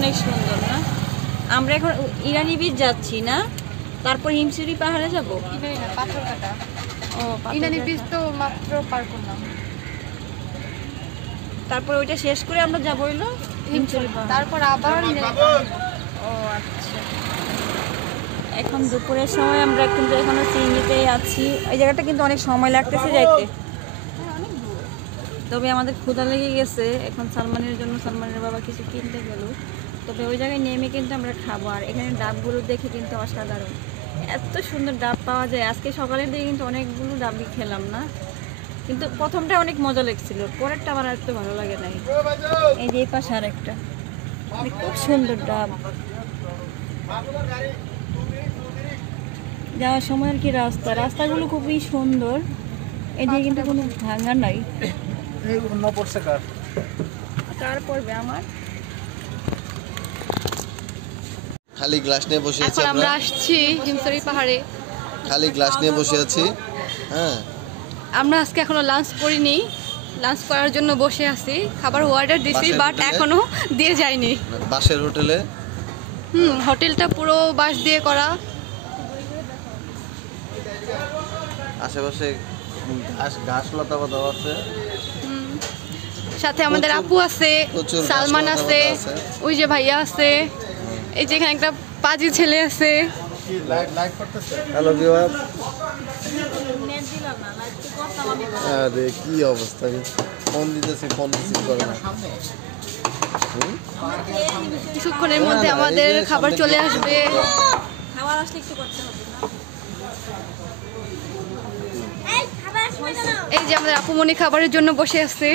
অনেক সুন্দর না? আমরা এখন ইরানি বীচ যাচ্ছি না, তারপর হিমশিরি পাহাড়ে যাবো। পাথরঘাটা। ও, ইরানি বীচ তো মাত্র পার করলাম। তারপর ওইটা শেষ করে আমরা যাবো হইলো হিমশিরি পাহাড়, তারপর আবার ও আচ্ছা। এখন দুপুরের সময় আমরা কিন্তু এখনো সিঙ্গিতেই আছি। এই জায়গাটা কিন্তু অনেক সময় লাগতেছে যাইতে, তবে আমাদের ক্ষুধা লেগে গেছে। এখন সালমানের জন্য সালমানের বাবা কিছু কিনতে গেল, তবে ওই জায়গায় নেমে কিন্তু আমরা খাবো। আর এখানে ডাবগুলো দেখে কিন্তু অসাধারণ, এত সুন্দর ডাব পাওয়া যায়। আজকে সকালের দিকে কিন্তু অনেকগুলো ডাবই খেলাম না, কিন্তু প্রথমটা অনেক মজা লাগছিল, পরেরটা আমার আর একটু ভালো লাগে নাই। এই যে এই পাশে আর একটা খুব সুন্দর ডাব। যাওয়ার সময় আর কি রাস্তাগুলো খুবই সুন্দর, এদিকে কিন্তু কোনো ভাঙা নাই। কার পড়বে আমার? খালি গ্লাস নিয়ে বসে আছি আমরা আসছি হিমশিরি পাহাড়ে। খালি গ্লাস নিয়ে বসে আছি। হ্যাঁ, আমরা আজকে এখনো লাঞ্চ করিনি, লাঞ্চ করার জন্য বসে আছি। খাবার অর্ডার দিছি, বাট এখনো দিয়ে যায়নি। বাসের হোটেলে। হোটেলটা পুরো বাঁশ দিয়ে করা। আশেপাশে ঘাস লতা পাতা আছে, সাথে আমাদের আপু আছে, সালমান আছে, ওই যে ভাইয়া আছে, এই যে এখানে একটা পাজি ছেলে আছে। হ্যালো ভিউয়ার, আরে কি অবস্থা, ফোন দিতেছি করে না। কিছুক্ষণের মধ্যে আমাদের খাবার চলে আসবে। খাবার আসলে একটু করতে হবে না? এই যে আমাদের আপুমনি খাবারের জন্য বসে আছে,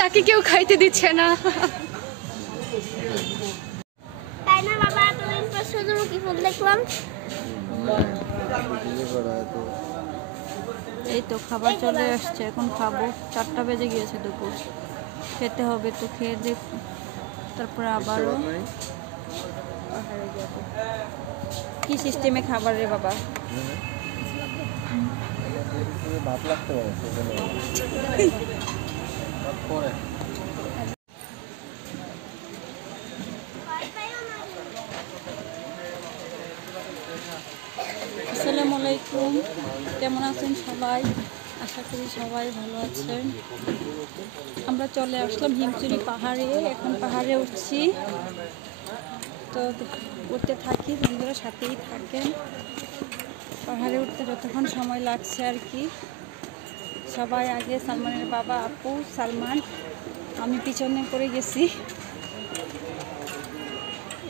তাকে কেউ খাইতে দিচ্ছে না। তাই না বাবা, এতদিন পর সূর্যমুখী ফুল দেখলাম। এই তো খাবার চলে আসছে, এখন খাবো। 4টা বেজে গিয়েছে দুপুর, খেতে হবে। তো খেয়ে দিয়ে তারপরে আবারও পাহাড়ে যাব। কি সিস্টেমে খাবার রে বাবা? ভাত লাগতে পারে। আসসালামু আলাইকুম, কেমন আছেন সবাই? আশা করি সবাই ভালো আছেন। আমরা চলে আসলাম হিমশিরি পাহাড়ে, এখন পাহাড়ে উঠছি। তো উঠতে থাকি, বন্ধুরা সাথেই থাকেন। পাহাড়ে উঠতে যতক্ষণ সময় লাগছে আর কি। সবাই আগে, সালমানের বাবা, আপু, সালমান, আমি পিছনে পড়ে গেছি।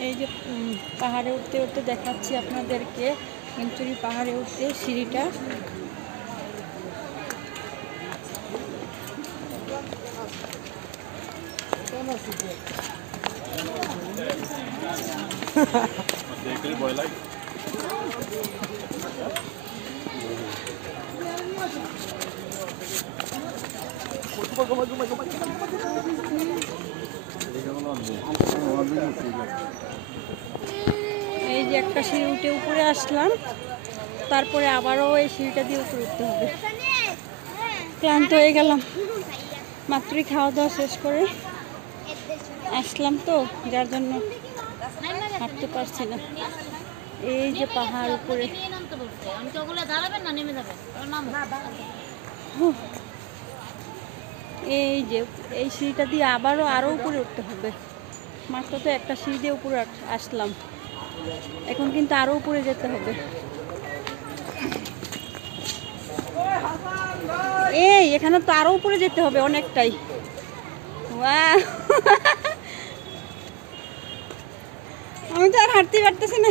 এই যে পাহাড়ে উঠতে উঠতে দেখাচ্ছি আপনাদেরকে হিমশিরি পাহাড়ে উঠতে সিঁড়িটা। এই যে একটা সিঁড়ি উঠে উপরে আসলাম, তারপরে আবারও এই সিঁড়িটা দিয়ে উপরে উঠতে হবে। ক্লান্ত হয়ে গেলাম, মাত্রই খাওয়া দাওয়া শেষ করে আসলাম, তো যার জন্য হাঁটতে পারছি না। এই যে পাহাড় উপরে, এই যে এই সিঁড়িটা দিয়ে আরও উপরে উঠতে হবে। মাত্র তো একটা সিঁড়ি দিয়ে উপরে আসলাম, এখন কিন্তু আরও উপরে যেতে হবে। এই এখানে তো আরও উপরে যেতে হবে অনেকটাই। আমি তো আর হাঁটতে পারতেছি না।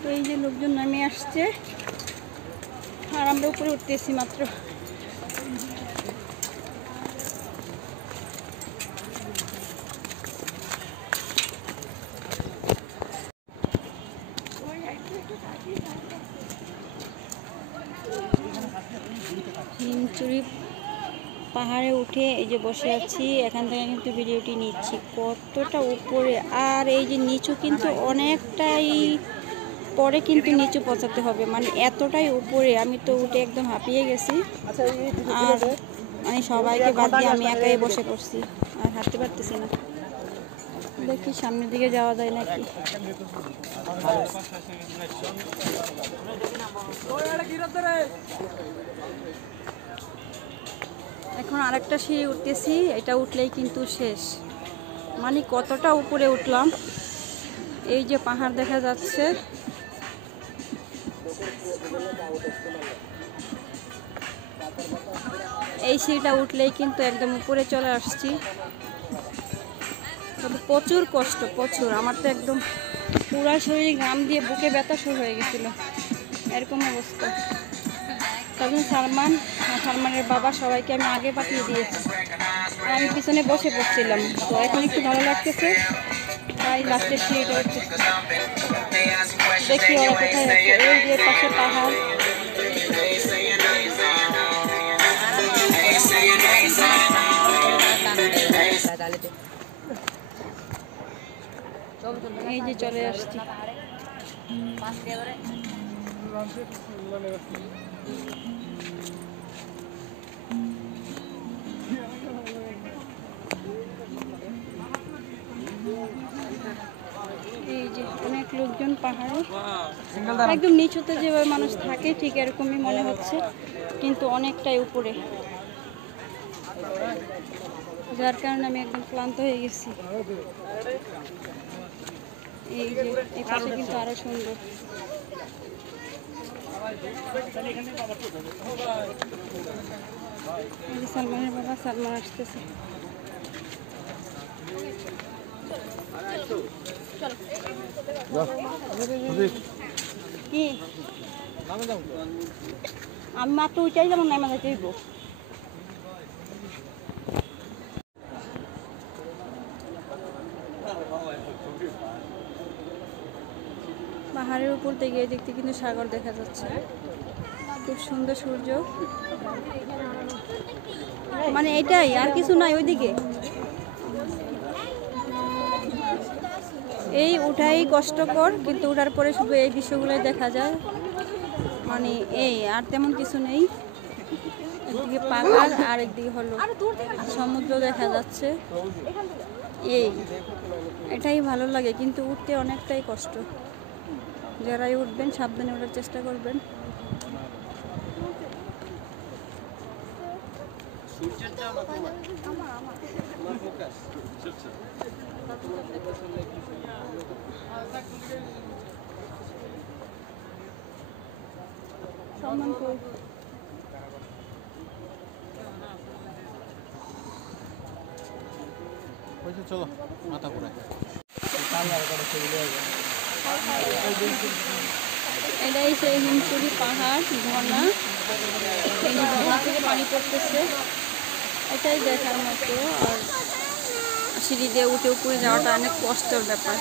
তো এই যে লোকজন নামে আসছে আর আমরা উপরে উঠতেছি মাত্র। হিমশিরি পাহাড়ে উঠে এই যে বসে আছি, এখান থেকে কিন্তু ভিডিওটি নিচ্ছি কতটা উপরে। আর এই যে নিচু কিন্তু অনেকটাই পরে কিন্তু নিচু পৌঁছাতে হবে, মানে এতটাই উপরে। আমি তো উঠে একদম হাঁপিয়ে গেছি, আর মানে সবাইকে বাদ দিয়ে আমি একাই বসে পড়ছি, আর হাঁটতে পারতেছি না। দেখি সামনের দিকে যাওয়া যায় নাকি। এখন আরেকটা সিঁড়ি উঠতেছি, এটা উঠলেই কিন্তু শেষ। মানে কতটা উপরে উঠলাম, এই যে পাহাড় দেখা যাচ্ছে। এই সিঁড়িটা উঠলেই কিন্তু একদম উপরে চলে আসছি। তবে প্রচুর কষ্ট, প্রচুর। আমার তো একদম পুরা শরীরে ঘাম দিয়ে বুকে ব্যথা শুরু হয়ে গেছিলো, এরকম অবস্থা। তখন সালমানের বাবা সবাইকে আমি আগে পাঠিয়ে দিয়েছি, আমি পিছনে বসে পড়ছিলাম। তো এখন একটু ভালো লাগতেছে, তাই লাস্টের সিঁড়িটা উঠতেছে। দেখি ওরা কোথায় আছে। এই যে পাশে পাহাড়। এই যে চলে আসছি। এই যে অনেক লোকজন পাহাড়ে, একদম নিচুতে যেভাবে মানুষ থাকে ঠিক এরকমই মনে হচ্ছে, কিন্তু অনেকটাই উপরে, যার কারণে আমি একদম ক্লান্ত হয়ে গেছি। এই যে এই পাশে কিন্তু আরো সুন্দর। সালমানের বাবা, সালমান আসতেছে। কি আমি মাত্র উঠাই যাবো না, আমাদের যাইব। পাহাড়ের উপর থেকে দেখতে কিন্তু সাগর দেখা যাচ্ছে, খুব সুন্দর সূর্য। মানে এটাই, আর কিছু নাই ওইদিকে। এই উঠাই কষ্টকর, কিন্তু উঠার পরে শুধু এই দৃশ্যগুলোই দেখা যায়। মানে এই আর তেমন কিছু নেই। একদিকে পাহাড় আর একদিকে হলো সমুদ্র দেখা যাচ্ছে। এটাই ভালো লাগে, কিন্তু উঠতে অনেকটাই কষ্ট। যারাই উঠবেন সাবধানে ওঠার চেষ্টা করবেন। চলো মাথা ঘুরায়। এটাই সেই হিমচুরি পাহাড় ঝর্ণা, এই ঝর্ণা থেকে পানি পড়তেছে, এটাই দেখার মতো। আর সিঁড়ি দিয়ে উঠে উপরে যাওয়াটা অনেক কষ্টের ব্যাপার,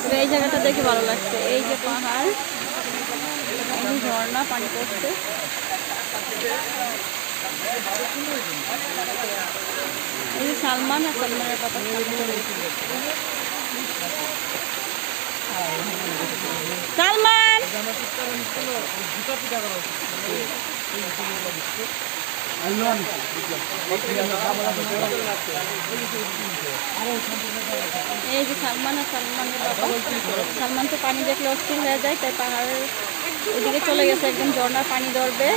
তবে এই জায়গাটা দেখে ভালো লাগছে। এই যে পাহাড়, এই ঝর্ণা, পানি পড়ছে। এই যে সালমান আর সালমানের বাবা। সালমান এই যে সালমান আর সালমানের বাবা। সালমান তো পানি দেখলে অস্থির হয়ে যায়, তাই পাহাড়ের ওইদিকে চলে গেছে, একদম ঝর্ণার পানি ধরবে।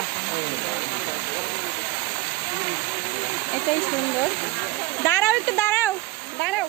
এটাই সুন্দর। দাঁড়াও, একটু দাঁড়াও, দাঁড়াও।